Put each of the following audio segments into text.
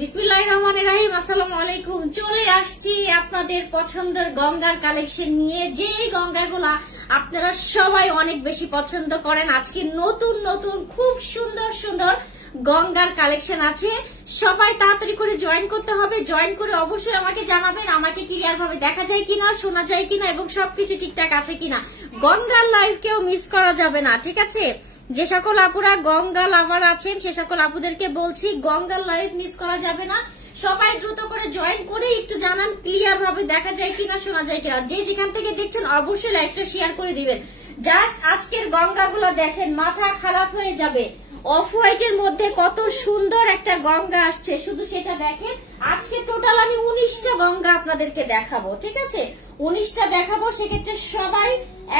বিসমিল্লাহির রহমানির রহিম। আসসালামু আলাইকুম। চলে আসছি আপনাদের পছন্দের গঙ্গার কালেকশন নিয়ে, যে গঙ্গাগুলা আপনারা সবাই অনেক বেশি পছন্দ করেন। আজকে নতুন নতুন খুব সুন্দর সুন্দর গঙ্গার কালেকশন আছে। সবাই তাড়াতাড়ি করে জয়েন করতে হবে। জয়েন করে অবশ্যই আমাকে জানাবেন আমাকে ক্লিয়ার ভাবে দেখা যায় কিনা, শোনা যায় কিনা এবং সবকিছু ঠিকঠাক আছে কিনা। গঙ্গার লাইভ কেউ মিস করা যাবে না, ঠিক আছে? যে সকল আপুরা গঙ্গা লাভার আছেন সে সকল আপুদেরকে বলছি গঙ্গার লাইভ মিস করা যাবে না। সবাই দ্রুত করে জয়েন করে একটু জানান ক্লিয়ার ভাবে দেখা যায় কিনা, শোনা যায় কিনা। যে যেখান থেকে দেখছেন অবশ্যই লাইভটা শেয়ার করে দিবেন। জাস্ট আজকের গঙ্গাগুলো দেখেন, মাথা খারাপ হয়ে যাবে। অফ হোয়াইটের মধ্যে কত সুন্দর একটা গঙ্গা আসছে, শুধু সেটা দেখেন। আজকে টোটাল আমি 19টা গঙ্গা আপনাদেরকে দেখাবো, ঠিক আছে? 19টা দেখাবো। সেক্ষেত্রে সবাই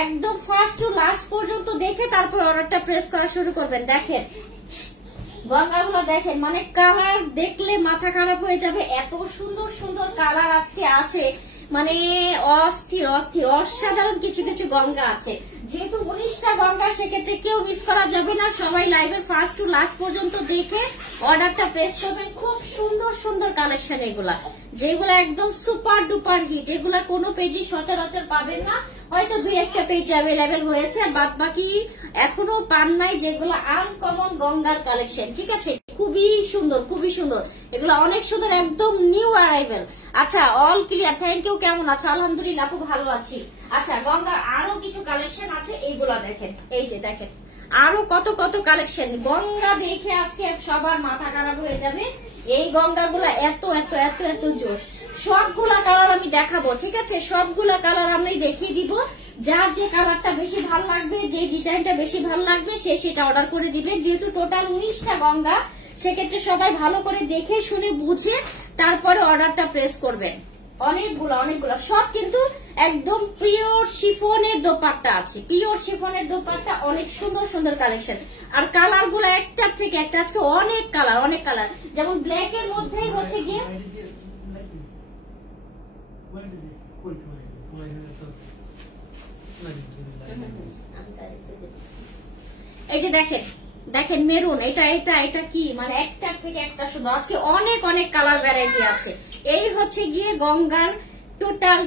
একদম ফার্স্ট টু লাস্ট পর্যন্ত দেখে তারপর অর্ডারটা প্রেস করা শুরু করবেন। দেখেন গঙ্গাগুলো দেখেন, মানে কালার দেখলে মাথা খারাপ হয়ে যাবে। এত সুন্দর সুন্দর কালার আজকে আছে, মানে অস্থির অস্থির অসাধারণ কিছু কিছু গঙ্গা আছে। যেহেতু 19টা গঙ্গা, সেক্ষেত্রে কেউ মিস করা যাবে না। সবাই লাইভের ফার্স্ট টু লাস্ট পর্যন্ত দেখে অর্ডারটা প্রেস করবেন। খুব সুন্দর সুন্দর কালেকশন এগুলা, যেগুলো একদম সুপার ডুপার হিট। এগুলা কোনো পেজে সচরাচর পাবেন না, হয়তো 2-1টা পেজ অ্যাভেলেবেল হয়েছে, বাদ বাকি এখনো পান নাই। যেগুলো আনকমন গঙ্গার কালেকশন, ঠিক আছে? খুবই সুন্দর, খুবই সুন্দর। এগুলো অনেক সুন্দর, একদম নিউ অ্যারাইভেল। আচ্ছা, অল ক্লিয়ার, থ্যাংক ইউ। কেমন আছো? আলহামদুলিল্লাহ, খুব ভালো আছি। আচ্ছা, গঙ্গার আরো কিছু কালেকশন আছে, এইগুলা দেখেন। এই যে দেখেন আরো কত কত কালেকশন। গঙ্গা দেখে আজকে সবার মাথা খারাপ হয়ে যাবে। এই গঙ্গাগুলা এত এত এত এত জোর। সবগুলা কালার আমি দেখাবো, ঠিক আছে? সবগুলা কালার আমি দেখিয়ে দিব। যার যে কালারটা বেশি ভালো লাগবে, যে ডিজাইনটা বেশি ভালো লাগবে, সে সেটা অর্ডার করে দিবে। যেহেতু টোটাল 19টা গঙ্গা, সেক্ষেত্রে সবাই ভালো করে দেখে শুনে বুঝে তারপরে অর্ডারটা প্রেস করবেন। অনেকগুলা সব কিন্তু একদম পিওর শিফনের দোপাট্টা আছে। পিওর শিফনের দোপাট্টা, অনেক সুন্দর সুন্দর কালেকশন। আর কালার গুলো একটার থেকে একটা, আজকে অনেক কালার, অনেক কালার। যেমন ব্ল্যাক এর মধ্যেই হচ্ছে গিয়ে এই যে দেখেন দেখেন মেরুন, এটা এটা এটা কি, মানে একটার থেকে একটা শুধু। আজকে অনেক অনেক কালার ভ্যারাইটি আছে। এই হচ্ছে গিয়ে গঙ্গার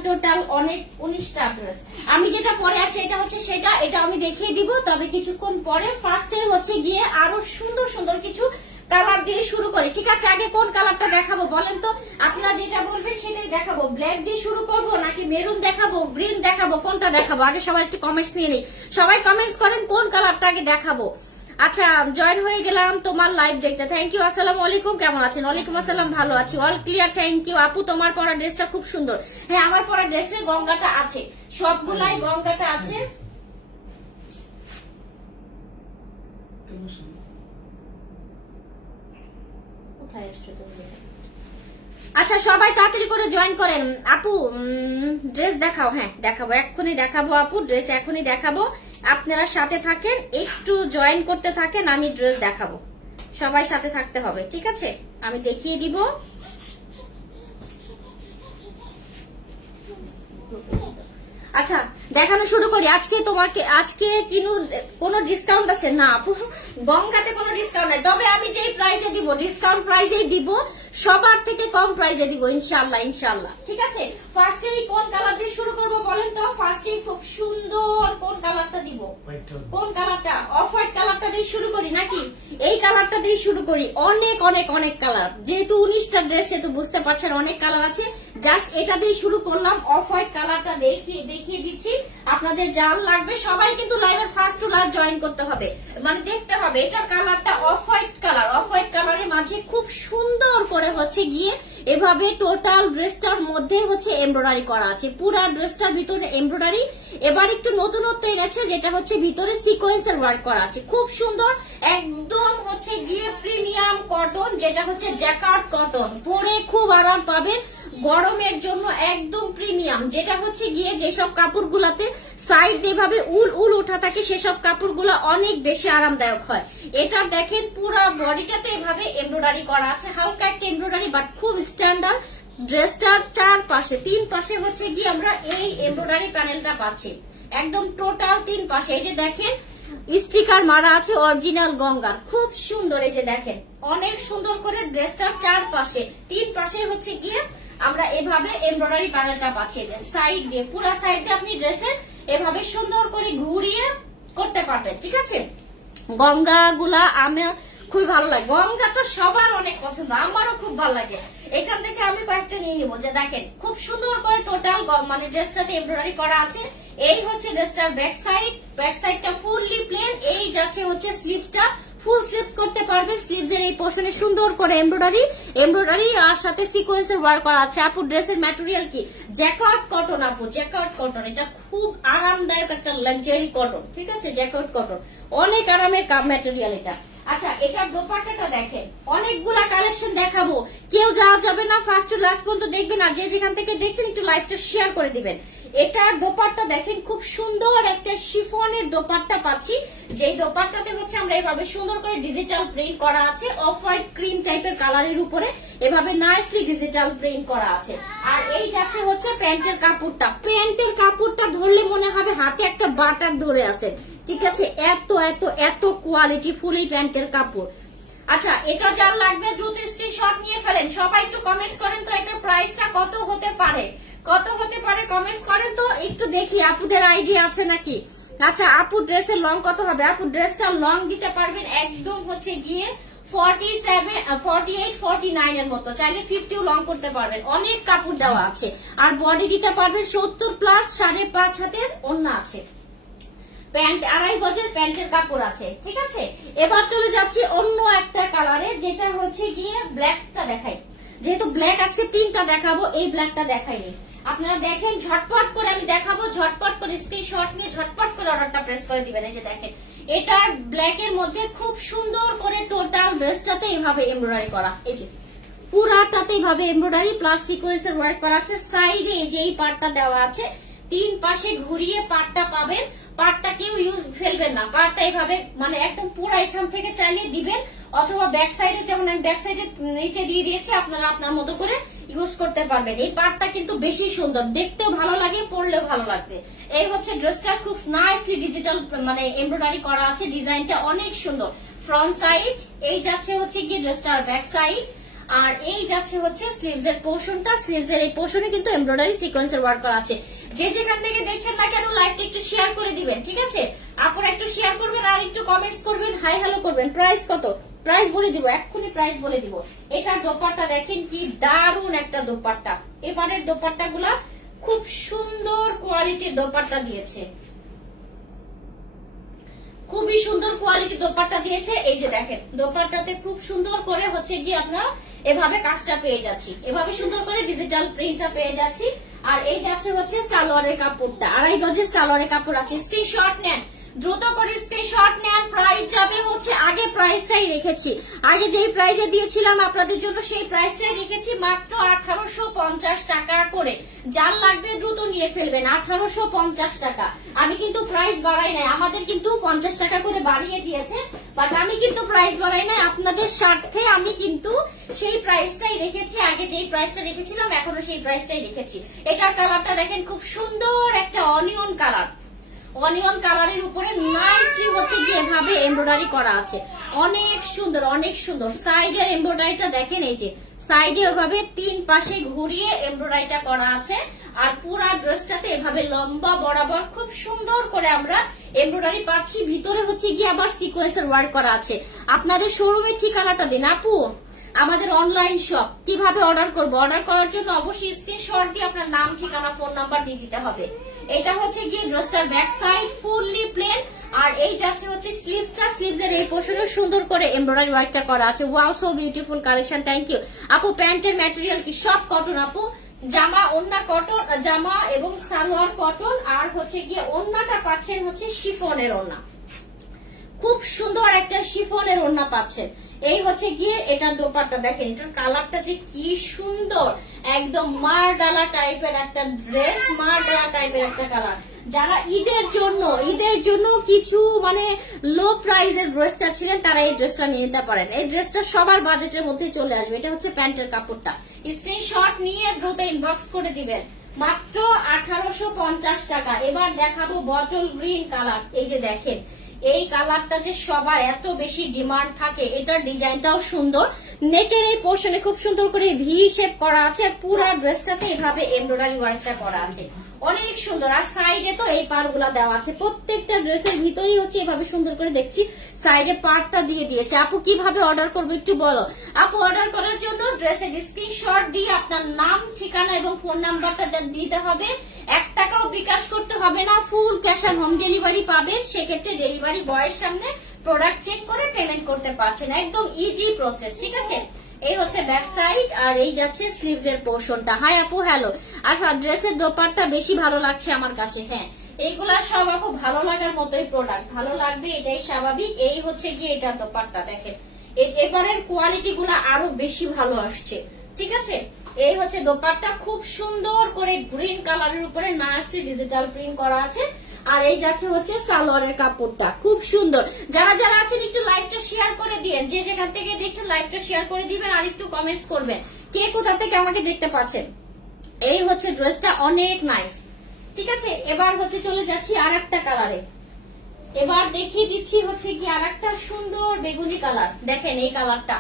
টোটাল অনেক 19টা ড্রেস। আমি যেটা পরে আছে এটা হচ্ছে সেটা, এটা আমি দেখিয়ে দিব, তবে কিছুক্ষণ পরে। ফার্স্টে হচ্ছে গিয়ে আরো সুন্দর সুন্দর কিছু কালার দিয়ে শুরু করি, ঠিক আছে? আগে কোন কালারটা দেখাবো বলেন তো? আপনারা যেটা বলবেন সেটাই দেখাবো। ব্ল্যাক দিয়ে শুরু করব নাকি মেরুন দেখাবো, গ্রিন দেখাবো, কোনটা দেখাবো? আগে সবাই একটু কমেন্টস নিয়ে নেই। সবাই কমেন্টস করেন কোন কালারটা আগে দেখাবো। আচ্ছা, জয়েন হয়ে গেলাম তোমার লাইভ দেখতে, থ্যাংক ইউ। আসসালামু আলাইকুম, কেমন আছেন? ওয়ালাইকুম আসসালাম, ভালো আছি, অল ক্লিয়ার, থ্যাংক ইউ। আপু তোমার পরা ড্রেসটা খুব সুন্দর। হ্যাঁ, আমার পরা ড্রেসে গঙ্গাটা আছে, সবগুলাই গঙ্গাটা আছে। আচ্ছা, সবাই তাড়াতাড়ি করে জয়েন করেন। আপু ড্রেস দেখাও। হ্যাঁ দেখাবো, এক্ষুনি দেখাবো আপু, ড্রেস এখনই দেখাবো। আপনারা সাথে থাকেন, একটু জয়েন করতে থাকেন, আমি ড্রেস দেখাবো। সবাই সাথে থাকতে হবে, ঠিক আছে? আমি দেখিয়ে দিব। আচ্ছা, দেখানো শুরু করি। আজকে কোনো ডিসকাউন্ট আছে না আপু? গঙ্গাতে কোনো ডিসকাউন্ট নাই, তবে আমি যেই প্রাইসে দিব ডিসকাউন্ট প্রাইসেই দিব, সবার থেকে কম প্রাইসে দিব ইনশাল্লাহ, ইনশাল্লাহ, ঠিক আছে? ফার্স্টে কোন কালার দিয়ে শুরু করব বলেন তো? ফার্স্টে খুব সুন্দর কোন কালারটা দিব? কোন কালারটা? অফ হোয়াইট কালারটা দিয়ে শুরু করি নাকি এই কালারটা দিয়ে শুরু করি? অনেক অনেক অনেক কালার, যেহেতু 19টা ড্রেস সেহেতু বুঝতে পারছেন অনেক কালার আছে। জাস্ট এটা দিয়ে শুরু করলাম। অফ হোয়াইট কালারটা দেখিয়ে দিচ্ছি। আপনাদের যার লাগবে সবাই কিন্তু লাইভের ফার্স্ট টু লাস্ট জয়েন করতে হবে, মানে দেখতে হবে। এটা কালারটা off white colour. Off white কালারের মাঝে খুব সুন্দর করে হচ্ছে গিয়ে এভাবে টোটাল ড্রেসটার মধ্যে হচ্ছে এমব্রয়ডারি করা আছে। পুরা ড্রেসটার ভিতরে এমব্রয়ডারি। এবার একটু নতুনত্ব এনেছে, যেটা হচ্ছে ভিতরে সিকোয়েন্সের ওয়ার্ক করা আছে, খুব সুন্দর। একদম হচ্ছে গিয়ে প্রিমিয়াম কটন, যেটা হচ্ছে জ্যাকার্ড কটন, পরে খুব আরাম পাবেন। গরমের জন্য একদম প্রিমিয়াম, যেটা হচ্ছে গিয়ে যেসব কাপড়গুলাতে সাইড এভাবে উল ওঠা থাকে সেসব কাপড়গুলো অনেক বেশি আরামদায়ক হয়। এটা দেখেন পুরো বডিটাতে এভাবে এমব্রয়ডারি করা আছে, হালকা একটা এমব্রয়ডারি, বাট খুব স্ট্যান্ডার্ড। ড্রেসটার 3 পাশে হচ্ছে গিয়ে আমরা এই এমব্রয়ডারি প্যানেলটা পাচ্ছি, একদম টোটাল 3 পাশে। এই যে দেখেন স্টিকার মারা আছে অরিজিনাল গঙ্গার, খুব সুন্দর। এই যে দেখেন অনেক সুন্দর করে ড্রেসটার চারপাশে 3 পাশে হচ্ছে গিয়ে আমরা এভাবে এমব্রয়ডারি প্যানেলটা পাঠিয়ে দেয় সাইড দিয়ে, পুরো সাইড দিয়ে আপনি ড্রেসের এভাবে সুন্দর করে ঘুরিয়ে করতে পারবেন। ঠিক আছে, গঙ্গা গুলা আমার খুবই ভালো লাগে, গঙ্গা তো সবার অনেক পছন্দ, আমারও খুব ভালো লাগে। এখান থেকে আমি কয়েকটা নিয়ে নিবো। যে দেখেন খুব সুন্দর করে টোটাল মানে ড্রেসটাতে এমব্রয়ডারি করা আছে। এই হচ্ছে ড্রেসটার ব্যাক সাইডটা ফুললি প্লেন। এই যাচ্ছে হচ্ছে স্লিভসটা, ফুল স্লিভস করতে পারবেন। স্লিভস এর এই পোর্শনে সুন্দর করে এমব্রয়ডারি আর সাথে সিকোয়েন্সের ওয়ার্ক করা আছে। আপু ড্রেসের ম্যাটেরিয়াল কি? জ্যাকার্ড কটন আপু, জ্যাকার্ড কটন। এটা খুব আরামদায়ক একটা লাক্সারি কটন। ঠিক আছে, জ্যাকার্ড কটন, অনেক আরামের ম্যাটেরিয়াল এটা। আচ্ছা, এটার দোপাট্টাটা দেখেন, অনেকগুলা কালেকশন দেখাবো, কেউ যাওয়া যাবে না, ফার্স্ট টু লাস্ট পর্যন্ত দেখবেন। আর যে যেখান থেকে দেখছেন একটু লাইভটা শেয়ার করে দিবেন। এটার দোপাট্টা দেখেন, খুব সুন্দর একটা শিফনের দোপাট্টা পাচ্ছি। যেই দোপাট্টাতে হচ্ছে আমরা এভাবে সুন্দর করে ডিজিটাল প্রিন্ট করা আছে, অফ হোয়াইট ক্রিম টাইপের কালারের উপরে এভাবে নাইসলি ডিজিটাল প্রিন্ট করা আছে। আর এই যাচ্ছে হচ্ছে প্যান্টের কাপড়টা, প্যান্টের কাপড়টা ধরলে মনে হবে হাতে একটা বাটার ধরে আছে। ঠিক আছে, এত এত এত কোয়ালিটি ফুল এই প্যান্টের কাপড়। আচ্ছা, এটা যার লাগবে দ্রুত স্ক্রিনশট নিয়ে ফেলেন। সবাই একটু কমেন্টস করেন তো এটার প্রাইসটা কত হতে পারে, কত হতে পারে কমেন্টস করেন তো, একটু দেখি আপুদের আইডিয়া আছে নাকি। আচ্ছা, আপু ড্রেসের লং কত হবে? আপু ড্রেসটা লং দিতে পারবেন একদম হচ্ছে গিয়ে 47, 48, 49 এর মতো, চাইলে 50ও লং করতে পারবেন। অনেক কাপড় দেওয়া আছে। আর বডি দিতে পারবেন 70+, 5.5 হাতের ওড়না আছে। প্যান্ট 2.5 গজের প্যান্টের কাপড় আছে। ঠিক আছে, এবার চলে যাচ্ছি অন্য একটা কালারে, যেটা হচ্ছে গিয়ে ব্ল্যাকটা দেখাই। যেহেতু ব্ল্যাক আজকে 3টা দেখাবো, এই ব্ল্যাকটা দেখাইনি। আপনারা দেখেন, ঝটপট করে আমি দেখাবো, ঝটপট করে স্ক্রিনশট নিয়ে ঝটপট করে অর্ডারটা প্রেস করে দিবেন। এই যে দেখেন, এটার ব্ল্যাক এর মধ্যে খুব সুন্দর করে টোটাল ড্রেসটাতে এইভাবে এমব্রয়ডারি করা। এই যে পুরাটাতে এইভাবে এমব্রয়ডারি প্লাস সিকোয়েন্সের ওয়ার্ক করা আছে। সাইডে এই যে এই পার্টটা দেওয়া আছে, 3 পাশে ঘুরিয়ে পার্টটা পাবেন। পার্টটা কেউ ইউজ ফেলবেন না, পার্টটা এইভাবে মানে একদম পুরো এখান থেকে চালিয়ে দিবেন, অথবা ব্যাক সাইডে, যেমন আমি ব্যাক সাইডে নিচে দিয়ে দিয়েছি, আপনারা আপনার মতো করে ইউজ করতে পারবেন। এই পার্টটা কিন্তু বেশি সুন্দর, দেখতেও ভালো লাগে, পরলেও ভালো লাগবে। এই হচ্ছে ড্রেসটা, খুব নাইসলি ডিজিটাল মানে এমব্রয়ডারি করা আছে, ডিজাইনটা অনেক সুন্দর। ফ্রন্ট সাইড এই যাচ্ছে হচ্ছে কি ড্রেসটার ব্যাক সাইড, আর এই যাচ্ছে হচ্ছে স্লিভস এর পোর্শনটা। স্লিভস এর এই পোর্শনে কিন্তু এমব্রয়ডারি সিকোয়েন্সের ওয়ার্ক করা আছে। যে যেখান থেকে দেখছেন না কেন লাইভটা একটু শেয়ার করে দিবেন। ঠিক আছে, আপনারা একটু শেয়ার করবেন আর একটু কমেন্টস করবেন, হাই হ্যালো করবেন। প্রাইস কত? প্রাইস বলে দিব, এক্ষুনি প্রাইস বলে দিব। এটার দোপাট্টা দেখেন, কি দারুন একটা দোপাট্টা। এবারের দোপাট্টা গুলা খুব সুন্দর কোয়ালিটির দোপাট্টা দিয়েছে, খুবই সুন্দর কোয়ালিটি দোপাট্টা দিয়েছে। এই যে দেখেন, দোপাট্টাতে খুব সুন্দর করে হচ্ছে গিয়ে আপনারা এভাবে কাজটা পেয়ে যাচ্ছি, এভাবে সুন্দর করে ডিজিটাল প্রিন্টটা পেয়ে যাচ্ছি। আর এই যাচ্ছে হচ্ছে সালোয়ারের কাপড়টা, 2.5 গজের সালোয়ারের কাপড় আছে। স্ক্রিনশট নেন, দ্রুত করে স্ক্রিনশট নেন। প্রাইস যাবে হচ্ছে, আগে প্রাইসটাই রেখেছি, আগে যেই প্রাইসে দিয়েছিলাম আপনাদের জন্য সেই প্রাইসটাই রেখেছি, মাত্র 1850 টাকা করে। যার লাগবে দ্রুত নিয়ে ফেলবেন, 1850 টাকা। আমি কিন্তু প্রাইস বাড়াই নাই, আমাদের কিন্তু 50 টাকা করে বাড়িয়ে দিয়েছে, বাট আমি কিন্তু প্রাইস বাড়াই নাই, আপনাদের স্বার্থে আমি কিন্তু সেই প্রাইসটাই রেখেছি। আগে যেই প্রাইসটা রেখেছিলাম এখনো সেই প্রাইসটাই রেখেছি। এটার কালারটা দেখেন, খুব সুন্দর একটা অনিয়ন কালার, অনিয়ন কালারের উপরে নাইসলি হচ্ছে গিয়ে এভাবে এমব্রয়ডারি করা আছে, অনেক সুন্দর অনেক সুন্দর। সাইডের এমব্রয়ডারিটা দেখেন, এই যে সাইডে এভাবে 3 পাশে ঘুরিয়ে এমব্রয়ডারিটা করা আছে। আর পুরা ড্রেসটাতে এভাবে লম্বা বরাবর খুব সুন্দর করে আমরা এমব্রয়ডারি পাচ্ছি। ভিতরে হচ্ছে গিয়ে আবার সিকোয়েন্সের ওয়ার্ক করা আছে। আপনাদের শোরুমের ঠিকানাটা দিন আপু, আমাদের অনলাইন শপ। কিভাবে অর্ডার করবো? অর্ডার করার জন্য অবশ্যই স্ক্রিনশট দিয়ে আপনার নাম, ঠিকানা, ফোন নাম্বার দিয়ে দিতে হবে। এটা হচ্ছে গিয়ে ড্রেসটার ব্যাক সাইড ফুললি প্লেন। আর এই যাচ্ছে হচ্ছে স্লিভসটা, স্লিভস এর এই পোর্শনে সুন্দর করে এমব্রয়ডারি ওয়ার্কটা করা আছে। Wow, so beautiful collection, thank you আপু। প্যান্টের ম্যাটেরিয়াল কি? সব কটন আপু, জামা ওন্না কটন, জামা এবং সালোয়ার কটন। আর হচ্ছে গিয়ে ওন্নাটা পাচ্ছেন হচ্ছে শিফনের ওন্না, খুব সুন্দর একটা শিফনের ওন্না পাচ্ছেন। এই হচ্ছে গিয়ে এটার দোপাট্টা দেখেন, এটার কালারটা যে কি সুন্দর, একদম মারডালা টাইপের একটা ড্রেস, মারডালা টাইপের একটা কালার। যারা ঈদের জন্য কিছু মানে লো প্রাইসের ড্রেস চাচ্ছিলেন তারা এই ড্রেসটা নিয়ে নিতে পারেন। এই ড্রেসটা সবার বাজেটের মধ্যে চলে আসবে। এটা হচ্ছে প্যান্টের কাপড়টা। স্ক্রিনশট নিয়ে দ্রুত ইনবক্স করে দিবেন, মাত্র 1850 টাকা। এবার দেখাবো বটল গ্রিন কালার। এই যে দেখেন, এই কালারটা যে সবার এত বেশি ডিমান্ড থাকে, এটার ডিজাইনটাও সুন্দর। নেকের এই পোর্শনে খুব সুন্দর করে ভি শেপ করা আছে, আর পুরো ড্রেসটাতে এভাবে এমব্রয়ডারি ওয়ার্কটা করা আছে, অনেক সুন্দর। আর সাইডে তো এই পাড়গুলা দেওয়া আছে, প্রত্যেকটা ড্রেসের ভিতরেই হচ্ছে এভাবে সুন্দর করে দেখছি সাইডে পাড়টা দিয়ে দিয়েছে। আপু কিভাবে অর্ডার করবো একটু বলো। আপু অর্ডার করার জন্য ড্রেসের স্ক্রিনশট দিয়ে আপনার নাম, ঠিকানা এবং ফোন নাম্বারটা দিতে হবে। 1 টাকাও বিকাশ করতে হবে না, full cash on home delivery পাবেন। সেক্ষেত্রে ডেলিভারি বয়ের সামনে প্রোডাক্ট চেক করে পেমেন্ট করতে পারছেন, একদম ইজি প্রসেস, ঠিক আছে। এই হচ্ছে ব্যাক সাইড, আর এই যাচ্ছে স্লিভস এর পোর্শনটা। হাই আপু, হ্যালো। আচ্ছা, ড্রেসের দোপাট্টা বেশি ভালো লাগছে আমার কাছে। হ্যাঁ, এইগুলা সব আপু ভালো লাগার মতোই প্রোডাক্ট, ভালো লাগবে এটাই স্বাভাবিক। এই হচ্ছে গিয়ে এটার দোপাট্টা, দেখেন এবারের কোয়ালিটি গুলা আরো বেশি ভালো আসছে, ঠিক আছে। এই হচ্ছে দোপাট্টা, খুব সুন্দর করে গ্রিন কালারের উপরে নাইসলি ডিজিটাল প্রিন্ট করা আছে। আর এই যাচ্ছে হচ্ছে সালোয়ারের কাপড়টা, খুব সুন্দর। যারা যারা আছেন একটু লাইভটা শেয়ার করে দিবেন, যে যেখান থেকে দেখছেন লাইভটা শেয়ার করে দিবেন, আর একটু কমেন্টস করবেন কে কোথা থেকে আমাকে দেখতে পাচ্ছেন। এই হচ্ছে ড্রেসটা, অনেক নাইস, ঠিক আছে। এবার হচ্ছে চলে যাচ্ছি আর একটা কালারে। এবার দেখিয়ে দিচ্ছি হচ্ছে কি আর একটা সুন্দর বেগুনি কালার। দেখেন এই কালারটা,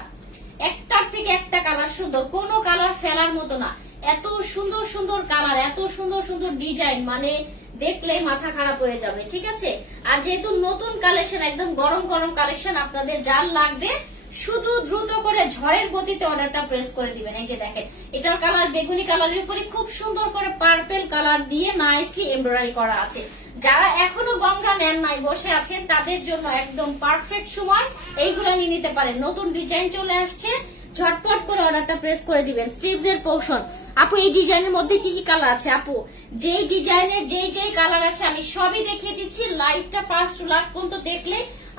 একটার থেকে একটা কালার সুন্দর, কোনো কালার ফেলার মতো না। এত সুন্দর সুন্দর কালার, এত সুন্দর সুন্দর ডিজাইন, মানে দেখলে মাথা খারাপ হয়ে যাবে, ঠিক আছে। আর যেহেতু নতুন কালেকশন, একদম গরম গরম কালেকশন, আপনাদের যার লাগবে শুধু দ্রুত করে ঝড়ের গতিতে অর্ডারটা প্রেস করে দিবেন। এই যে দেখেন, এটার কালার বেগুনি কালারের উপরে খুব সুন্দর করে পার্পেল কালার দিয়ে নাইসলি এমব্রয়ডারি করা আছে। যারা এখনো গঙ্গা নেন নাই, বসে আছেন, তাদের জন্য একদম পারফেক্ট সময়, এইগুলো নিয়ে নিতে পারেন। নতুন ডিজাইন চলে আসছে, ঝটপট করে অর্ডারটা প্রেস করে দিবেন। স্লিভস এর পোর্শন আপু, এই ডিজাইনের মধ্যে কি কি কালার আছে? আপু, যেই ডিজাইনের যেই কালার আছে আমি সবই দেখিয়ে দিচ্ছি। লাইভটা ফার্স্ট টু লাস্ট পর্যন্ত দেখলে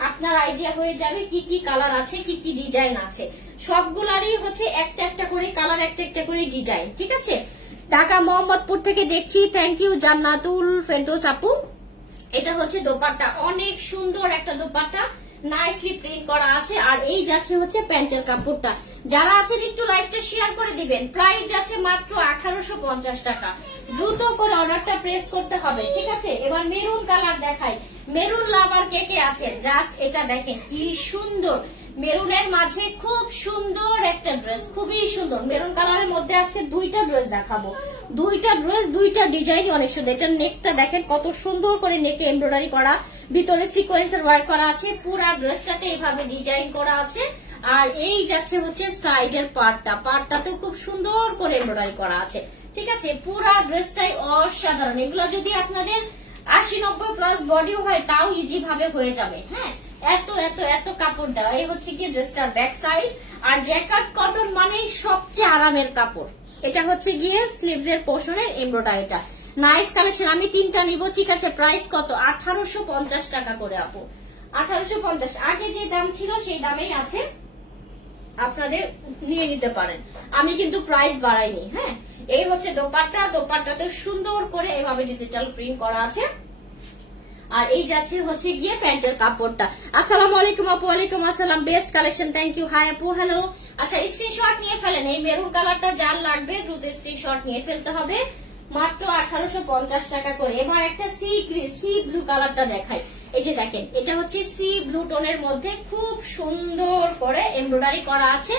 আপনার আইডিয়া হয়ে যাবে কি কি কালার আছে, কি কি ডিজাইন আছে। সবগুলারই হচ্ছে একটা একটা করে কালার, একটা একটা করে ডিজাইন, ঠিক আছে। ঢাকা মোহাম্মদপুর থেকে দেখছি, থ্যাংক ইউ জান্নাতুল ফেরদৌস আপু। এটা হচ্ছে দোপাট্টা, অনেক সুন্দর একটা দোপাট্টা, নাইসলি প্রিন্ট করা আছে। আর এই যাচ্ছে হচ্ছে প্যান্টের কাপড়টা। যারা আছেন একটু লাইভটা শেয়ার করে দিবেন। প্রাইস যাচ্ছে মাত্র 1850 টাকা, দ্রুত করে অর্ডারটা প্রেস করতে হবে, ঠিক আছে। এবার মেরুন কালার দেখাই। মেরুন লাভার কে কে আছে? জাস্ট এটা দেখেন কি সুন্দর, মেরুনের মাঝে খুব সুন্দর একটা ড্রেস, খুবই সুন্দর। মেরুন কালারের মধ্যে আজকে দুইটা ড্রেস দেখাবো, দুইটা ড্রেস, দুইটা ডিজাইন অনেক সুন্দর। এটার নেকটা দেখেন কত সুন্দর করে নেকে এমব্রয়ডারি করা, ভিতরে সিকোয়েন্সের ওয়ার্ক করা আছে, পুরা ড্রেসটাতে এইভাবে ডিজাইন করা আছে। আর এই যাচ্ছে হচ্ছে সাইডের পার্টটাতেও খুব সুন্দর করে এমব্রয়ডারি করা আছে, ঠিক আছে। পুরা ড্রেসটাই অসাধারণ। এগুলো যদি আপনাদের 80-90 প্লাস বডিও হয় তাও ইজি ভাবে হয়ে যাবে। হ্যাঁ, এত এত এত কাপড় দেওয়া। এই হচ্ছে কি ড্রেসটার ব্যাক সাইড। আর জ্যাকেট কটন মানে সবচেয়ে আরামের কাপড়। এটা হচ্ছে গিয়ে স্লিভস এর পোর্শনের এমব্রয়ডারিটা, নাইস কালেকশন। আমি 3টা নিব, ঠিক আছে। প্রাইস কত? 1850 টাকা করে আপু, 1850। আগে যে দাম ছিল সেই দামেই আছে, আপনাদের নিয়ে নিতে পারেন। আমি কিন্তু প্রাইস বাড়াইনি। হ্যাঁ, এই হচ্ছে দোপাট্টা, দোপাট্টাতে সুন্দর করে এভাবে ডিজিটাল প্রিন্ট করা আছে। আর এই যাচ্ছে হচ্ছে গিয়ে প্যান্টের কাপড়টা। আসসালামু আলাইকুম আপু। ওয়ালাইকুম আসসালাম, best collection, thank you. Hi আপু, হ্যালো। আচ্ছা, স্ক্রিনশট নিয়ে ফেলেন। এই মেরুন কালারটা যার লাগবে দ্রুত স্ক্রিনশট নিয়ে ফেলতে হবে, মাত্র 1850 টাকা করে। এবার একটা সি ব্লু কালারটা দেখাই। এই যে দেখেন, এটা হচ্ছে সি ব্লু টোনের মধ্যে খুব সুন্দর করে এমব্রয়ডারি করা আছে,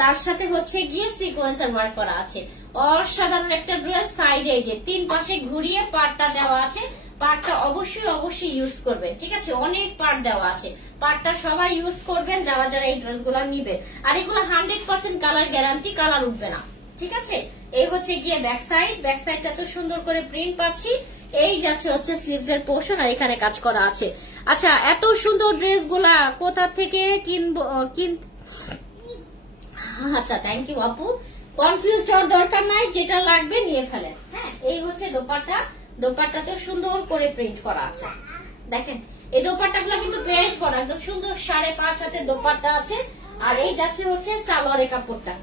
তার সাথে হচ্ছে গিয়ে সিকোয়েন্সার ওয়ার্ক করা আছে। অসাধারণ একটা ড্রেস। সাইডে এই যে 3 পাশে ঘুরিয়ে পার্টটা দেওয়া আছে। পার্টটা অবশ্যই অবশ্যই ইউজ করবেন, ঠিক আছে। অনেক পার্ট দেওয়া আছে, পার্টটা সবাই ইউজ করবেন যারা যারা এই ড্রেসগুলো নিবেন। আর এগুলো 100% কালার গ্যারান্টি, কালার উঠবে না, ঠিক আছে। এই হচ্ছে গিয়ে ব্যাক সাইড, ব্যাক সাইডটা তো সুন্দর করে প্রিন্ট পাচ্ছি। এই যাচ্ছে হচ্ছে স্লিভস এর পোর্শন, আর এখানে কাজ করা আছে। আচ্ছা, এত সুন্দর ড্রেসগুলা কোথা থেকে কিনবো? আচ্ছা, থ্যাংক ইউ আপু। কনফিউজ হওয়ার দরকার নাই, যেটা লাগবে নিয়ে ফেলেন। হ্যাঁ, এই হচ্ছে দোপাট্টা, দোপাট্টাতে সুন্দর করে প্রিন্ট করা আছে। দেখেন, এই দোপাট্টাগুলো কিন্তু বেশ বড়, একদম সুন্দর 5.5 হাতের দোপাট্টা আছে। আর এই যাচ্ছে হচ্ছে সালোয়ারের কাপড়টা,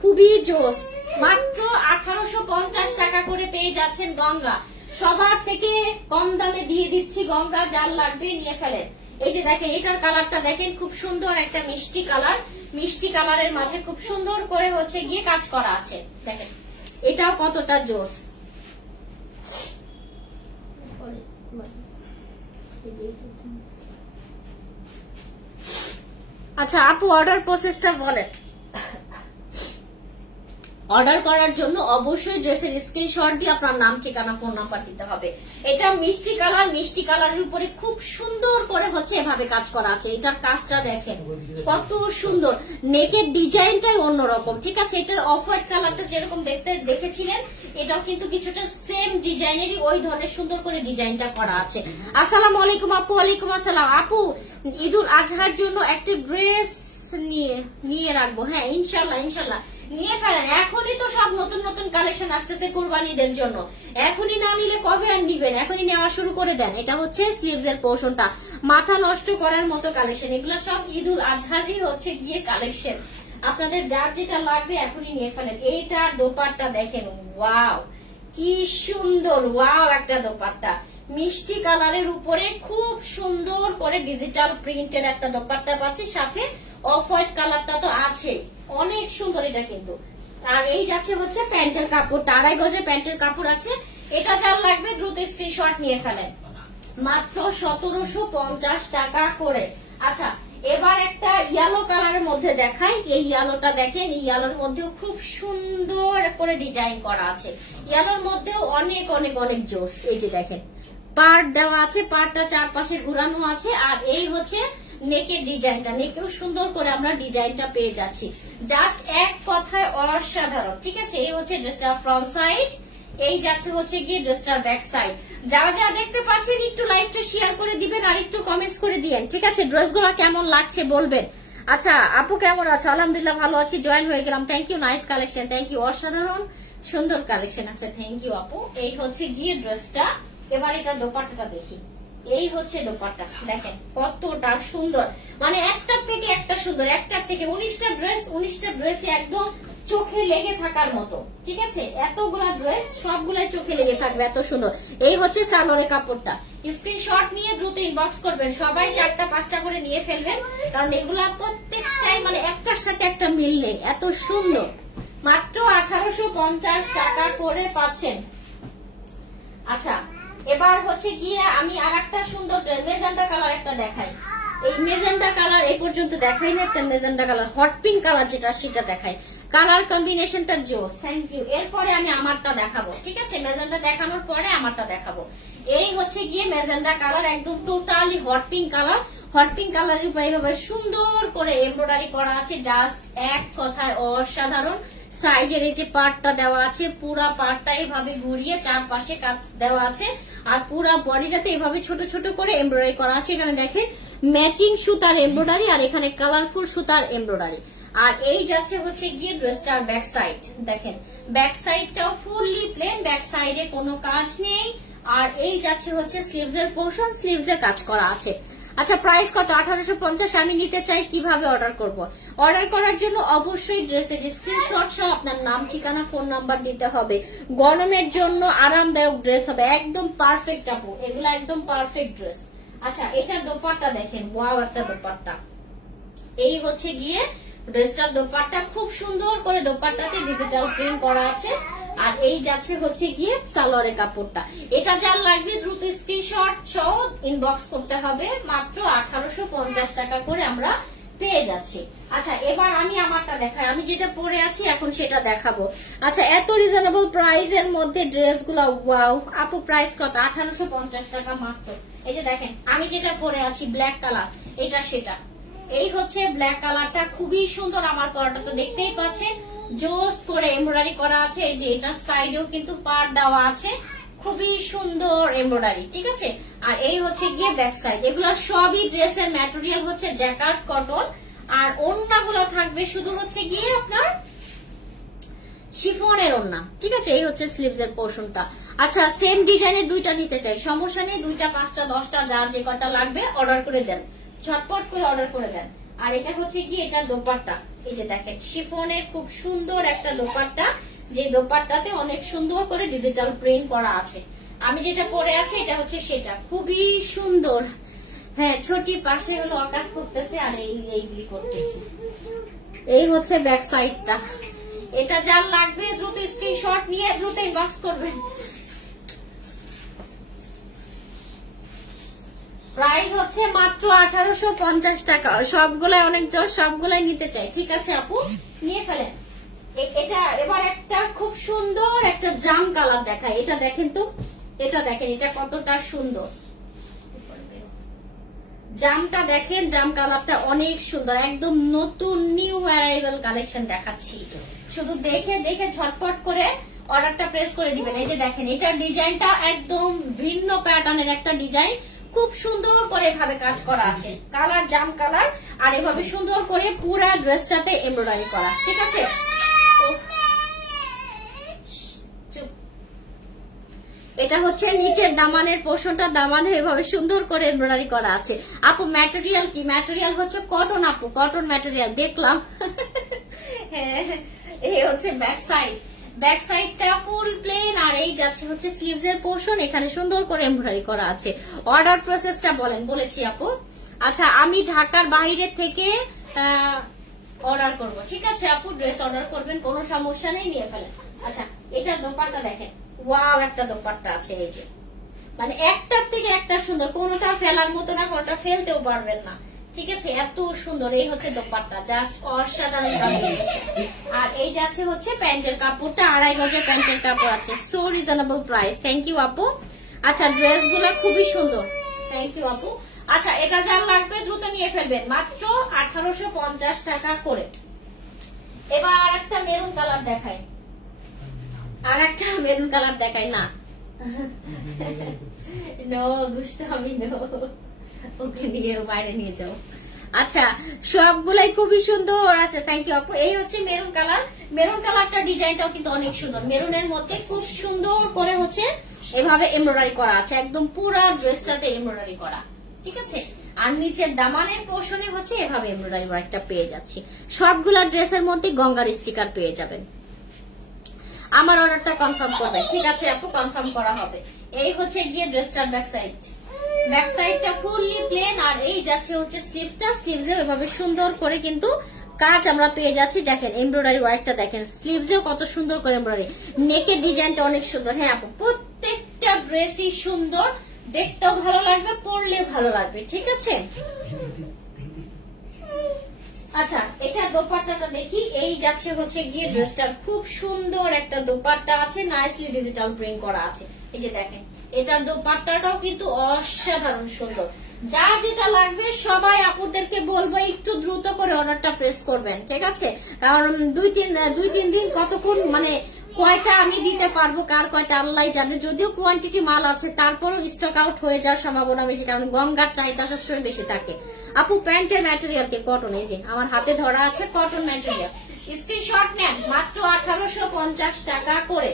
খুবই জোস। মাত্র 1850 টাকা করে পেয়ে যাচ্ছেন গঙ্গা। সবার থেকে কম দামে দিয়ে দিচ্ছি গঙ্গা, যার লাগবে নিয়ে ফেলেন। এই যে দেখেন, এটার কালারটা দেখেন, খুব সুন্দর একটা মিষ্টি কালার। মিষ্টি কালারের মাঝে খুব সুন্দর করে হচ্ছে গিয়ে কাজ করা আছে। দেখেন এটাও কতটা জোস। আচ্ছা আপু অর্ডার প্রসেসটা বলেন। অর্ডার করার জন্য অবশ্যই ড্রেসের স্ক্রিনশট দিয়ে আপনার নাম, ঠিকানা, ফোন নাম্বার দিতে হবে। এটা মিষ্টি কালার, মিষ্টি কালারের উপরে খুব সুন্দর করে হচ্ছে এভাবে কাজ করা আছে। এটার কাজটা দেখেন কত সুন্দর, নেকের ডিজাইনটাই অন্যরকম, ঠিক আছে। এটার অফ হোয়াইট কালারটা যেরকম দেখতে দেখেছিলেন, এটাও কিন্তু কিছুটা সেম ডিজাইনেরই ওই ধরনের সুন্দর করে ডিজাইনটা করা আছে। আসসালামু আলাইকুম আপু। ওয়ালাইকুম আসসালাম আপু। ঈদুল আজহার জন্য একটা ড্রেস নিয়ে রাখবো। হ্যাঁ ইনশাল্লাহ ইনশাল্লাহ নিয়ে ফেলেন। এখনই তো সব নতুন নতুন কালেকশন আসতেছে কোরবানিদের জন্য, এখনই না নিলে কবে আর নিবেন, এখনই নেওয়া শুরু করে দেন। এটা হচ্ছে স্লিভস এর পোর্শনটা, মাথা নষ্ট করার মতো কালেকশন। এগুলো সব ঈদুল আজহারই হচ্ছে গিয়ে কালেকশন। আপনাদের যার যেটা লাগবে এখনই নিয়ে ফেলেন। এইটার দোপাট্টা দেখেন, ওয়াও কি সুন্দর, ওয়াও একটা দোপাট্টা মিষ্টি কালারের উপরে খুব সুন্দর করে ডিজিটাল প্রিন্টের একটা দোপাট্টা পাচ্ছি, সাথে অফ হোয়াইট কালারটা তো আছে, অনেক সুন্দর এটা কিন্তু। আর এই যাচ্ছে হচ্ছে প্যান্টের কাপড়, 2.5 গজের প্যান্টের কাপড় আছে। এটা যার লাগবে দ্রুত স্ক্রিনশট নিয়ে ফেলেন, মাত্র 1750 টাকা করে। আচ্ছা এবার একটা ইয়েলো কালারের মধ্যে দেখাই। এই ইয়েলোটা দেখেন, এই ইয়েলোর মধ্যেও খুব সুন্দর করে ডিজাইন করা আছে। ইয়েলোর মধ্যেও অনেক অনেক অনেক জোস। এই যে দেখেন পার্ট দেওয়া আছে, পার্টটা চারপাশে ঘুরানো আছে। আর এই হচ্ছে নেকের ডিজাইনটা, নেকেও সুন্দর করে আমরা ডিজাইনটা পেয়ে যাচ্ছি। জাস্ট এক কথায় অসাধারণ, ঠিক আছে। এই হচ্ছে ড্রেসটা ফ্রন্ট সাইড, এই যাচ্ছে হচ্ছে গিয়ে ড্রেসটার ব্যাক সাইড। যারা যারা দেখতে পাচ্ছেন একটু লাইভটা শেয়ার করে দিবেন আর একটু কমেন্টস করে দিয়েন, ঠিক আছে। ড্রেসগুলো কেমন লাগছে বলবেন। আচ্ছা আপু কেমন আছো? আলহামদুলিল্লাহ ভালো আছি, জয়েন হয়ে গেলাম। Thank you, nice collection, thank you, অসাধারণ সুন্দর কালেকশন আছে, থ্যাংক ইউ আপু। এই হচ্ছে গিয়ে ড্রেসটা। এবার এটা দোপাট্টাটা দেখি। এই হচ্ছে দোপাট্টা, দেখেন কতটা সুন্দর, মানে একটার থেকে একটা সুন্দর, একটার থেকে 19টা ড্রেস, 19টা ড্রেসে একদম চোখে লেগে থাকার মতো, ঠিক আছে। এতগুলা ড্রেস সবগুলাই চোখে লেগে থাকবে, এত সুন্দর। এই হচ্ছে সালোয়ারের কাপড়টা। স্ক্রিনশট নিয়ে দ্রুত ইনবক্স করবেন, সবাই 4টা 5টা করে নিয়ে ফেলবেন, কারণ এগুলা প্রত্যেকটাই মানে একটার সাথে একটা মিললে এত সুন্দর। মাত্র 1850 টাকা করে পাচ্ছেন। আচ্ছা এবার হচ্ছে গিয়ে আমি আর একটা সুন্দর মেজেন্টা কালার একটা দেখাই। এই মেজেন্টা কালার এই পর্যন্ত দেখাই না, একটা magenta colour, hot pink colour যেটা সেটা দেখাই। কালার কম্বিনেশনটা জোস, থ্যাংক ইউ। এরপরে আমি আমারটা দেখাবো, ঠিক আছে। মেজেন্টা দেখানোর পরে আমারটা দেখাবো। এই হচ্ছে গিয়ে মেজেন্টা কালার, একদম totally hot pink colour. Hot pink কালারের উপরে এইভাবে সুন্দর করে এমব্রয়ডারি করা আছে, জাস্ট এক কথায় অসাধারণ। সাইডের এই যে পার্টটা দেওয়া আছে, পুরা পার্টটা এভাবে ঘুরিয়ে চারপাশে কাজ দেওয়া আছে, আর পুরা বডিটাতে এভাবে ছোট ছোট করে এমব্রয়ডারি করা আছে। এখানে দেখেন ম্যাচিং সুতার এমব্রয়ডারি, আর এখানে কালারফুল সুতার এমব্রয়ডারি। আর এই যাচ্ছে হচ্ছে গিয়ে ড্রেসটার ব্যাক সাইড, দেখেন ব্যাক সাইডটাও ফুললি প্লেন, ব্যাক সাইডে কোনো কাজ নেই। আর এই যাচ্ছে হচ্ছে স্লিভস এর পোর্শন, স্লিভস এ কাজ করা আছে। আচ্ছা প্রাইস কত? 1850। আমি নিতে চাই, কিভাবে অর্ডার করব? অর্ডার করার জন্য অবশ্যই ড্রেসের স্ক্রিনশট সহ আপনার নাম, ঠিকানা, ফোন নাম্বার দিতে হবে। গরমের জন্য আরামদায়ক ড্রেস হবে, একদম পারফেক্ট আপু, এগুলো একদম পারফেক্ট ড্রেস। আচ্ছা এটার দোপাট্টা দেখেন, ওয়াও একটা দোপাট্টা। এই হচ্ছে গিয়ে ড্রেসটার দোপাট্টা, খুব সুন্দর করে দোপাট্টাতে ডিজিটাল প্রিন্ট করা আছে। আর এই যাচ্ছে হচ্ছে গিয়ে সালোয়ারের কাপড়টা। এটা যার লাগবে দ্রুত স্ক্রিনশট সহ ইনবক্স করতে হবে, মাত্র 1850 টাকা করে আমরা পেয়ে যাচ্ছি। আচ্ছা এবার আমি আমারটা দেখাই, আমি যেটা পরে আছি এখন সেটা দেখাবো। আচ্ছা এত রিজনেবল প্রাইসের মধ্যে ড্রেসগুলো, ওয়াও আপু প্রাইস কত? 1850 টাকা মাত্র। এই যে দেখেন আমি যেটা পরে আছি ব্ল্যাক কালার, এটা সেটা। এই হচ্ছে ব্ল্যাক কালারটা, খুবই সুন্দর। আমার পরাটা তো দেখতেই পাচ্ছেন, জোস করে এমব্রয়ডারি করা আছে। এই যে এটার সাইডেও কিন্তু পার্ট দেওয়া আছে, খুবই সুন্দর এমব্রয়ডারি, ঠিক আছে। আর এই হচ্ছে গিয়ে ব্যাক সাইড। এগুলো সবই ড্রেসের ম্যাটেরিয়াল হচ্ছে জ্যাকার্ড কটন, আর ওড়নাগুলো থাকবে শুধু হচ্ছে গিয়ে আপনার শিফনের ওড়না, ঠিক আছে। এই হচ্ছে স্লিভস এর পোর্শনটা। আচ্ছা সেম ডিজাইনের দুইটা নিতে চাই, সমস্যা নেই, 2টা 5টা 10টা যার যে কটা লাগবে অর্ডার করে দেন, ঝটপট করে অর্ডার করে দেন। আর এটা হচ্ছে কি, এটার দোপাট্টা, এই যে দেখেন শিফনের খুব সুন্দর একটা দোপাট্টা, যে দোপাট্টাতে অনেক সুন্দর করে ডিজিটাল প্রিন্ট করা আছে। আমি যেটা পরে আছি এটা হচ্ছে সেটা, খুবই সুন্দর। হ্যাঁ ছোটি পাশে হলো আকাশ করতেছে আর এইগুলি করতেছে। এই হচ্ছে ব্যাক সাইডটা। এটা যার লাগবে দ্রুত স্ক্রিনশট নিয়ে দ্রুত ইনবক্স করবেন। প্রাইস হচ্ছে মাত্র 1850 টাকা। সবগুলাই অনেক জন সবগুলাই নিতে চাই, ঠিক আছে আপু, নিয়ে ফেলেন। এটা এবার একটা খুব সুন্দর একটা জাম কালার দেখায়, এটা দেখেন তো, এটা দেখেন এটা কতটা সুন্দর, জামটা দেখেন, জাম কালারটা অনেক সুন্দর, একদম নতুন নিউ অ্যারাইভাল কালেকশন দেখাচ্ছি। শুধু দেখে দেখে ঝটপট করে অর্ডারটা প্রেস করে দিবেন। এই যে দেখেন এটার ডিজাইনটা একদম ভিন্ন প্যাটার্নের একটা ডিজাইন, খুব সুন্দর করে এভাবে কাজ করা আছে, কালার জাম কালার, আর এভাবে সুন্দর করে পুরো ড্রেসটাতে এমব্রয়ডারি করা, ঠিক আছে। এটা হচ্ছে নিচের দামানের পোর্শনটা, দামানে এভাবে সুন্দর করে এমব্রয়ডারি করা আছে। আপু ম্যাটেরিয়াল কি? ম্যাটেরিয়াল হচ্ছে কটন আপু, কটন ম্যাটেরিয়াল দেখলাম। এই হচ্ছে ব্যাক সাইড, ব্যাক সাইডটা ফুল প্লেন, আর এই যাচ্ছে হচ্ছে স্লিভস এর পোর্শন, এখানে সুন্দর করে এমব্রয়ডারি করা আছে। অর্ডার প্রসেসটা বলেন, বলেছি আপু। আচ্ছা আমি ঢাকার বাইরে থেকে অর্ডার করব, ঠিক আছে আপু, ড্রেস অর্ডার করবেন, কোনো সমস্যা নেই, নিয়ে ফেলেন। আচ্ছা এটার দোপাট্টা দেখেন, ওয়াও একটা দোপাট্টা আছে, এই যে মানে একটার থেকে একটা সুন্দর, কোনোটা ফেলার মতো না, কোনোটা ফেলতেও পারবেন না, ঠিক আছে, এত সুন্দর। এই হচ্ছে দোপাট্টা, জাস্ট অসাধারণ। আর এই যাচ্ছে হচ্ছে প্যান্টের কাপড়টা, 2.5 গজের প্যান্টের কাপড় আছে, so reasonable price. Thank you আপু। আচ্ছা ড্রেস গুলো খুবই সুন্দর, থ্যাংক ইউ আপু। আচ্ছা এটা যার লাগবে দ্রুত নিয়ে ফেলবেন, মাত্র 1850 টাকা করে। এবার আর একটা মেরুন কালার দেখাই, আর একটা মেরুন কালার দেখাই না, নো দুষ্ট আমি, নো ওকে নিয়ে বাইরে নিয়ে যাও। আচ্ছা সবগুলাই খুবই সুন্দর আছে, থ্যাংক ইউ আপু। এই হচ্ছে মেরুন কালার, মেরুন কালারটা ডিজাইনটাও কিন্তু অনেক সুন্দর, মেরুনের মধ্যে খুব সুন্দর করে হচ্ছে এভাবে এমব্রয়ডারি করা আছে, একদম পুরো ড্রেসটাতে এমব্রয়ডারি করা, ঠিক আছে। আর নিচের দামানের পোর্শনে হচ্ছে এভাবে এমব্রয়ডারি ওয়ার্কটা পেয়ে যাচ্ছি। সবগুলা ড্রেসের মধ্যে গঙ্গার স্টিকার পেয়ে যাবেন। আমার অর্ডারটা কনফার্ম করবেন, ঠিক আছে আপু, কনফার্ম করা হবে। এই হচ্ছে গিয়ে ড্রেসটার ব্যাক সাইড, ব্যাক সাইডটা ফুললি প্লেন, আর এই যাচ্ছে হচ্ছে স্লিভসটা, স্লিভসে এভাবে সুন্দর করে কিন্তু কাজ আমরা পেয়ে যাচ্ছি। দেখেন এমব্রয়ডারি ওয়ার্কটা দেখেন, স্লিভসেও কত সুন্দর করে এমব্রয়ডারি, নেকের ডিজাইনটা অনেক সুন্দর। হ্যাঁ আপু প্রত্যেকটা ড্রেসই সুন্দর, দেখতেও ভালো লাগবে, পরলেও ভালো লাগবে, ঠিক আছে। আচ্ছা এটার দোপাট্টাটা দেখি, এই যাচ্ছে হচ্ছে গিয়ে ড্রেসটার খুব সুন্দর একটা দোপাট্টা আছে, নাইসলি ডিজিটাল প্রিন্ট করা আছে, এই যে দেখেন এটার দোপাট্টাটাও কিন্তু অসাধারণ সুন্দর। যার যেটা লাগবে সবাই আপুদেরকে বলবো একটু দ্রুত করে অর্ডারটা প্রেস করবেন, ঠিক আছে, কারণ দুই তিন দিন কতক্ষণ মানে কয়টা আমি দিতে পারবো, কার কয়টা আল্লাহ জানে, যদিও কোয়ান্টিটি মাল আছে তারপরও স্টক আউট হয়ে যাওয়ার সম্ভাবনা বেশি, কারণ গঙ্গার চাহিদা সবসময় বেশি থাকে। আপু প্যান্টের ম্যাটেরিয়াল কে? কটন, এই যে আমার হাতে ধরা আছে কটন ম্যাটেরিয়াল, স্ক্রিনশট নেন, মাত্র 1850 টাকা করে।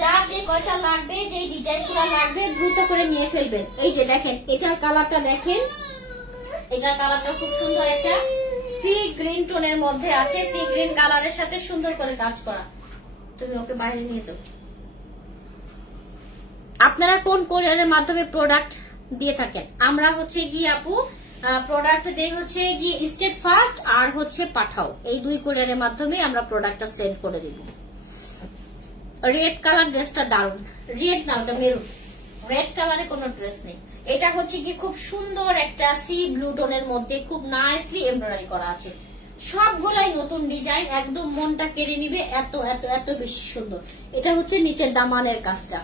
যার যে কয়টা লাগবে, যে ডিজাইন গুলো লাগবে দ্রুত করে নিয়ে ফেলবেন। এই যে দেখেন এটার কালারটা দেখেন, এটার কালারটা খুব সুন্দর, একটা সি গ্রিন টোনের মধ্যে আছে, সি গ্রিন কালারের সাথে সুন্দর করে কাজ করা। তুমি ওকে বাইরে নিয়ে যাও। আপনারা কোন কোরিয়ারের মাধ্যমে প্রোডাক্ট দিয়ে থাকেন? আমরা হচ্ছে গিয়ে আপু প্রোডাক্ট দেই হচ্ছে গিয়ে স্টেট ফার্স্ট আর হচ্ছে পাঠাও, এই দুই কোরিয়ারের মাধ্যমে আমরা প্রোডাক্টটা সেন্ড করে দিব। রেড কালার ড্রেসটা দারুন, রেড না ওটা মেরুন, রেড কালারে কোনো ড্রেস নেই। এটা হচ্ছে কি খুব সুন্দর একটা সি ব্লু টোনের মধ্যে খুব নাইসলি এমব্রয়ডারি করা আছে, সবগুলাই নতুন ডিজাইন, একদম মনটা কেড়ে নিবে, এত এত এত বেশি সুন্দর। এটা হচ্ছে নিচের দামানের কাজটা,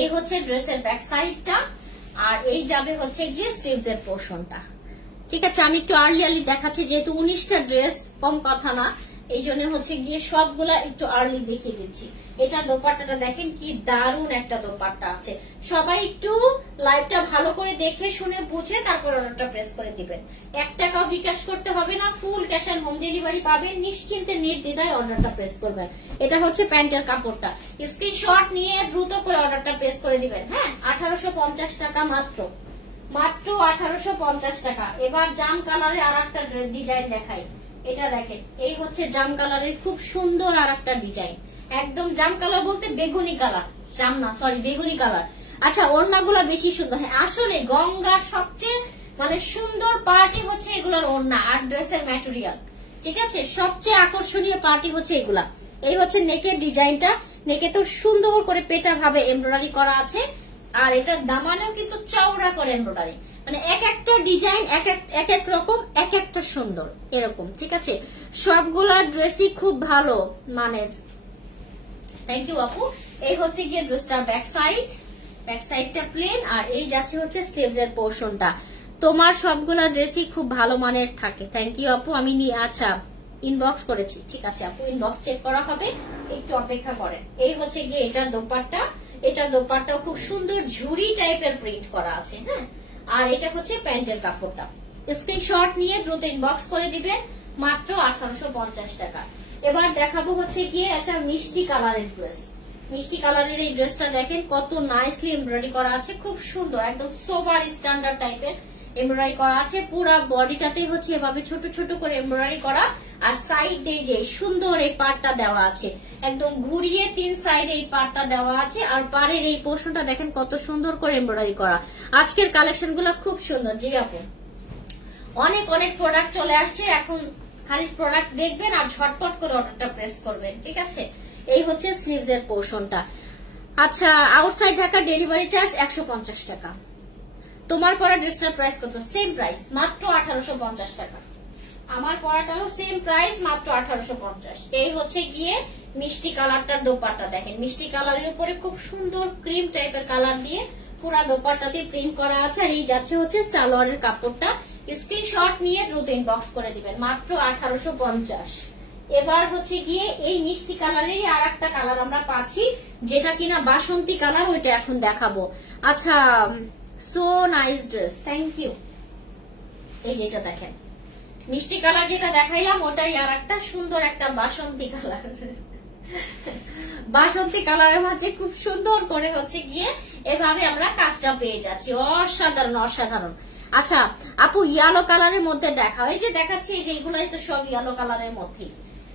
এই হচ্ছে ড্রেসের ব্যাক সাইডটা, আর এই যাবে হচ্ছে গিয়ে স্লিভস এর পোর্শনটা, ঠিক আছে। আমি একটু আর্লি দেখাচ্ছি, যেহেতু 19টা ড্রেস, কম কথা না, এই জন্য হচ্ছে গিয়ে সবগুলা একটু আর্লি দেখিয়ে দিচ্ছি। এটা দোপাট্টাটা দেখেন কি দারুন একটা দোপাট্টা আছে। সবাই একটু লাইভটা ভালো করে দেখে শুনে বুঝে তারপর অর্ডারটা প্রেস করে দিবেন। 1 টাকাও বিকাশ করতে হবে না, full cash on home delivery পাবেন, নিশ্চিন্তে নির্দ্বিধায় অর্ডারটা প্রেস করবেন। এটা হচ্ছে প্যান্টের কাপড়টা, স্ক্রিনশট নিয়ে দ্রুত করে অর্ডারটা প্রেস করে দিবেন। হ্যাঁ 1850 টাকা মাত্র, মাত্র 1850 টাকা। এবার জাম কালারে আর একটা ডিজাইন দেখাই, এটা দেখেন এই হচ্ছে জাম কালারের খুব সুন্দর আর একটা ডিজাইন, একদম জাম কালার বলতে বেগুনি কালার, জাম না সরি বেগুনি কালার। আচ্ছা ওড়নাগুলো বেশি সুন্দর, হ্যাঁ আসলে গঙ্গার সবচেয়ে মানে সুন্দর পার্টি হচ্ছে এগুলোর ওড়না আর ড্রেসের ম্যাটেরিয়াল, ঠিক আছে, সবচেয়ে আকর্ষণীয় পার্টি হচ্ছে এগুলা। এই হচ্ছে নেকের ডিজাইনটা, নেকে তো সুন্দর করে পেটা ভাবে এমব্রয়ডারি করা আছে, আর এটার দামানেও কিন্তু চওড়া করে এমব্রয়ডারি, মানে এক একটা ডিজাইন এক এক রকম, এক একটা সুন্দর এরকম। ঠিক আছে, সবগুলা ড্রেসই খুব ভালো মানের। থ্যাংক ইউ আপু। এই হচ্ছে গিয়ে ড্রেসটার ব্যাক সাইডটা প্লেন, আর এই যাচ্ছে হচ্ছে স্লিভস এর পোর্শনটা। তোমার সবগুলা ড্রেসই খুব ভালো মানের থাকে। থ্যাংক ইউ আপু। আমি আচ্ছা ইনবক্স করেছি, ঠিক আছে আপু, ইনবক্স চেক করা হবে, একটু অপেক্ষা করেন। এই হচ্ছে গিয়ে এটার দোপাট্টা, এটার দোপাট্টাও খুব সুন্দর ঝুরি টাইপের প্রিন্ট করা আছে। হ্যাঁ, আর এটা হচ্ছে প্যান্টের কাপড়টা। স্ক্রিনশট নিয়ে দ্রুত ইনবক্স করে দিবেন, মাত্র 1850 টাকা। এবার দেখাবো হচ্ছে গিয়ে একটা মিষ্টি কালারের ড্রেস। মিষ্টি কালারের এই ড্রেসটা দেখেন কত নাইসলি এমব্রয়ডারি করা আছে, খুব সুন্দর, একদম সোবার স্ট্যান্ডার্ড টাইপের এমব্রয়ডারি করা আছে। পুরো বডিটাতে হচ্ছে এভাবে ছোট ছোট করে এমব্রয়ডারি করা, আর সাইড দিয়ে যে সুন্দর এই পার্টটা দেওয়া আছে, একদম ঘুরিয়ে 3 সাইডে এই পার্টটা দেওয়া আছে। আর পাড়ের এই পোর্শনটা দেখেন কত সুন্দর করে এমব্রয়ডারি করা। আজকের কালেকশন গুলো খুব সুন্দর। জি আপু, অনেক অনেক প্রোডাক্ট চলে আসছে, এখন খালি প্রোডাক্ট দেখবেন আর ঝটপট করে অর্ডারটা প্রেস করবেন। ঠিক আছে, এই হচ্ছে স্লিভস এর পোর্শনটা। আচ্ছা, আউটসাইড ঢাকা ডেলিভারি চার্জ 150 টাকা। তোমার পরা ড্রেসটার প্রাইস কত? সেম প্রাইস, মাত্র 1850 টাকা। আমার পরাটাও সেম প্রাইস, মাত্র 1850। এই হচ্ছে গিয়ে মিষ্টি কালারটার দোপাট্টা দেখেন, মিষ্টি কালারের উপরে খুব সুন্দর ক্রিম টাইপের কালার দিয়ে পুরা দোপাট্টাতে প্রিন্ট করা আছে। আর এই যাচ্ছে হচ্ছে সালোয়ারের কাপড়টা। স্ক্রিনশট নিয়ে দ্রুত ইনবক্স করে দিবেন, মাত্র 1850। এবার হচ্ছে গিয়ে এই মিষ্টি কালারেরই আর একটা কালার আমরা পাচ্ছি, যেটা কিনা বাসন্তী কালার, ওইটা এখন দেখাবো। আচ্ছা, so nice dress, thank you. এই যেটা দেখেন মিষ্টি কালার যেটা দেখাইলাম, ওটাই আর একটা সুন্দর একটা বাসন্তী কালার। বাসন্তী কালারের মাঝে খুব সুন্দর করে হচ্ছে গিয়ে এভাবে আমরা কাজটা পেয়ে যাচ্ছি, অসাধারণ অসাধারণ। আচ্ছা আপু, ইয়েলো কালারের মধ্যে দেখা, এই যে দেখাচ্ছি, এই যে এগুলো তো সব ইয়েলো কালারের মধ্যে,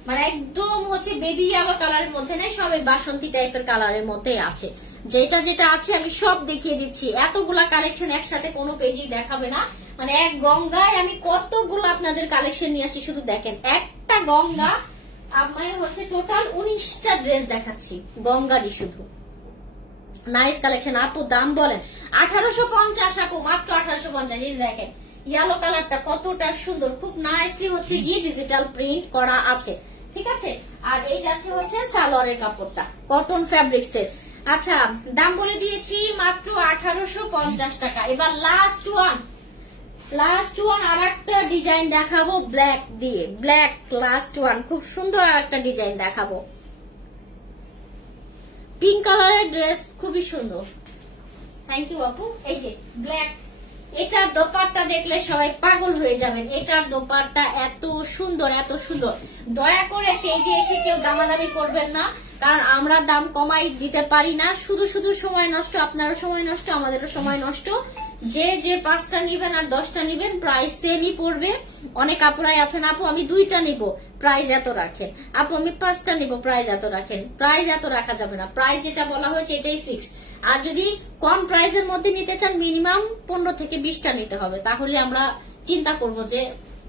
মানে একদম হচ্ছে বেবি ইয়েলো কালারের মধ্যে নেই, সব এই বাসন্তী টাইপের কালারের মধ্যে আছে। যেটা যেটা আছে আমি সব দেখিয়ে দিচ্ছি। এতগুলা কালেকশন একসাথে কোনো পেজেই দেখাবে না, মানে এক গঙ্গায় আমি কতগুলো আপনাদের কালেকশন নিয়ে আসি। শুধু দেখেন, একটা গঙ্গা আমি হচ্ছে টোটাল 19টা ড্রেস দেখাচ্ছি, গঙ্গারই শুধু। Nice collection. আপু দাম বলেন? 1850 আপু, মাত্র 1850। এই দেখেন ইয়েলো কালারটা কতটা সুন্দর, খুব নাইসলি হচ্ছে গিয়ে ডিজিটাল প্রিন্ট করা আছে। ঠিক আছে, আর এই যাচ্ছে হচ্ছে সালোয়ারের কাপড়টা কটন ফ্যাব্রিক্স এর। আচ্ছা, দাম বলে দিয়েছি, মাত্র 1850 টাকা। এবার লাস্ট ওয়ান আর একটা ডিজাইন দেখাবো ব্ল্যাক দিয়ে, ব্ল্যাক লাস্ট ওয়ান, খুব সুন্দর আর একটা ডিজাইন দেখাবো। পিঙ্ক কালারের ড্রেস, খুবই সুন্দর। থ্যাংক ইউ আপু। এই যে ব্ল্যাক, এটার দোপাট্টা দেখলে সবাই পাগল হয়ে যাবেন। এটার দোপাট্টা এত সুন্দর, এত সুন্দর। দয়া করে পেজে এসে কেউ দামাদামি করবেন না, কারণ আমরা দাম কমাই দিতে পারি না। শুধু শুধু সময় নষ্ট, আপনারও সময় নষ্ট, আমাদেরও সময় নষ্ট। যে 5টা নিবেন আর 10টা নিবেন, প্রাইস সেমই পড়বে। অনেক আপুরাই আছেন, আপু আমি 2টা নিব, প্রাইস এত রাখেন। আপু আমি 5টা নিব, প্রাইস এত রাখেন। প্রাইস এত রাখা যাবে না, প্রাইস যেটা বলা হয়েছে এটাই ফিক্স। আর যদি কম প্রাইসের মধ্যে নিতে চান, মিনিমাম 15 থেকে 20টা নিতে হবে, তাহলে আমরা চিন্তা করব যে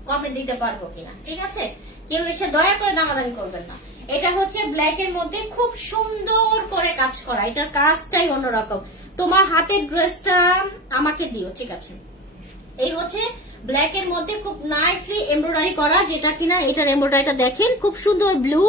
কমে দিতে পারবো কিনা। ঠিক আছে, কেউ এসে দয়া করে দামাদামি করবেন না। এটা হচ্ছে ব্ল্যাক এর মধ্যে খুব সুন্দর করে কাজ করা, এটার কাজটাই অন্যরকম। তোমার হাতের ড্রেসটা আমাকে দিও, ঠিক আছে। এই হচ্ছে ব্ল্যাক এর মধ্যে খুব নাইসলি এমব্রয়ডারি করা, যেটা কিনা এটার এমব্রয়ডারিটা দেখেন খুব সুন্দর, ব্লু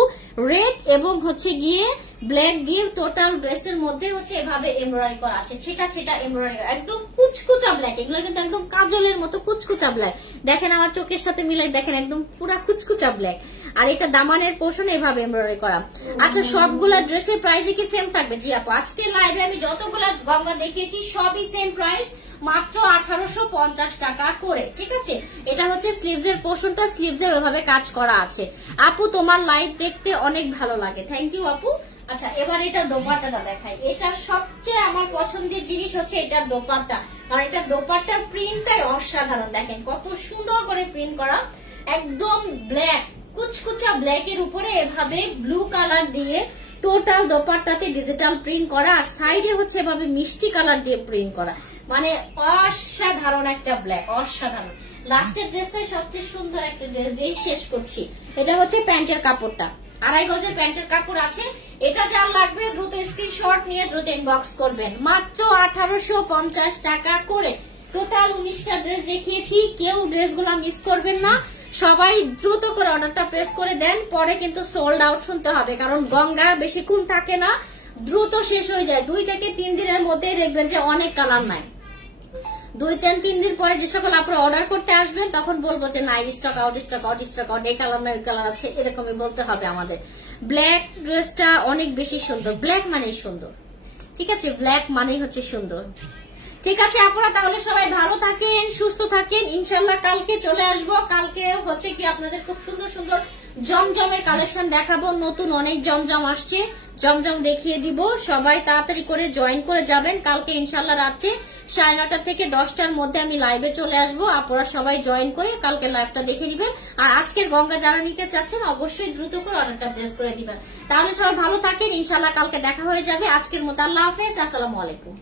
রেড এবং হচ্ছে গিয়ে ব্ল্যাক দিয়ে টোটাল ড্রেসের মধ্যে হচ্ছে এভাবে এমব্রয়ডারি করা আছে। সেটা এমব্রয়ডারি একদম কুচকুচা ব্ল্যাক, এগুলো কিন্তু একদম কাজলের মতো কুচকুচা ব্ল্যাক। দেখেন আমার চোখের সাথে মিলাই দেখেন, একদম পুরা কুচকুচা ব্ল্যাক। আর এটা দামানের পোর্শন এভাবে এমব্রয়ডারি করা। আচ্ছা, সবগুলা ড্রেসের প্রাইস কি সেম থাকবে? জি আপু, আজকে লাইভে আমি যতগুলা গঙ্গা দেখিয়েছি সবই সেম প্রাইস, মাত্র 1850 টাকা করে। ঠিক আছে, এটা হচ্ছে স্লিভস এর পোর্শনটা, স্লিভস এ ওইভাবে কাজ করা আছে। আপু তোমার লাইভ দেখতে অনেক ভালো লাগে, থ্যাংক ইউ আপু। আচ্ছা, এবার এটা দোপাট্টাটা দেখাই। এটা সবচেয়ে আমার পছন্দের জিনিস হচ্ছে এটার দোপাট্টা, আর এটা দোপাট্টার প্রিন্টটাই অসাধারণ। দেখেন কত সুন্দর করে প্রিন্ট করা, একদম ব্ল্যাক, কুচকুচা ব্ল্যাক এর উপরে এভাবে ব্লু কালার দিয়ে টোটাল দোপাট্টাতে ডিজিটাল প্রিন্ট করা, আর সাইডে হচ্ছে এভাবে মিষ্টি কালার দিয়ে প্রিন্ট করা, মানে অসাধারণ একটা ব্ল্যাক, অসাধারণ। লাস্টের ড্রেসটাই সবচেয়ে সুন্দর একটা ড্রেস দিয়ে শেষ করছি। এটা হচ্ছে প্যান্টের কাপড়টা, 2.5 গজের প্যান্টের কাপড় আছে। এটা যার লাগবে দ্রুত স্ক্রিনশট নিয়ে দ্রুত ইনবক্স করবেন। মাত্র 1850 টাকা করে টোটাল 19টা ড্রেস দেখিয়েছি, কেউ ড্রেসগুলো মিস করবেন না। সবাই দ্রুত করে অর্ডারটা প্লেস করে দেন, পরে কিন্তু সোল্ড আউট শুনতে হবে, কারণ গঙ্গা বেশিক্ষণ থাকে না, দ্রুত শেষ হয়ে যায়। 2 থেকে 3 দিনের মধ্যেই দেখবেন যে অনেক কালার নাই। 2-3 দিন পরে যে সকল আপনারা অর্ডার করতে আসবেন তখন বলবো যে নাই, stock out, stock out, stock out, এই কালার না ওই কালার আছে, এরকমই বলতে হবে আমাদের। ব্ল্যাক ড্রেসটা অনেক বেশি সুন্দর, ব্ল্যাক মানেই সুন্দর, ঠিক আছে, ব্ল্যাক মানেই হচ্ছে সুন্দর। ঠিক আছে আপনারা তাহলে সবাই ভালো থাকেন, সুস্থ থাকেন, ইনশাল্লাহ কালকে চলে আসবো। কালকে হচ্ছে কি আপনাদের খুব সুন্দর সুন্দর জমজমের কালেকশন দেখাবো, নতুন অনেক জমজম আসছে, জমজম দেখিয়ে দিব। সবাই তাড়াতাড়ি করে জয়েন করে যাবেন। কালকে ইনশাল্লাহ রাত্রে 9:30 থেকে 10টার মধ্যে আমি লাইভে চলে আসবো, আপনারা সবাই জয়েন করে কালকে লাইভটা দেখে নিবেন। আর আজকের গঙ্গা যারা নিতে চাচ্ছেন অবশ্যই দ্রুত করে অর্ডারটা প্লেস করে দিবেন। তাহলে সবাই ভালো থাকেন, ইনশাল্লাহ কালকে দেখা হয়ে যাবে। আজকের মতো আল্লাহ হাফেজ, আসসালামু আলাইকুম।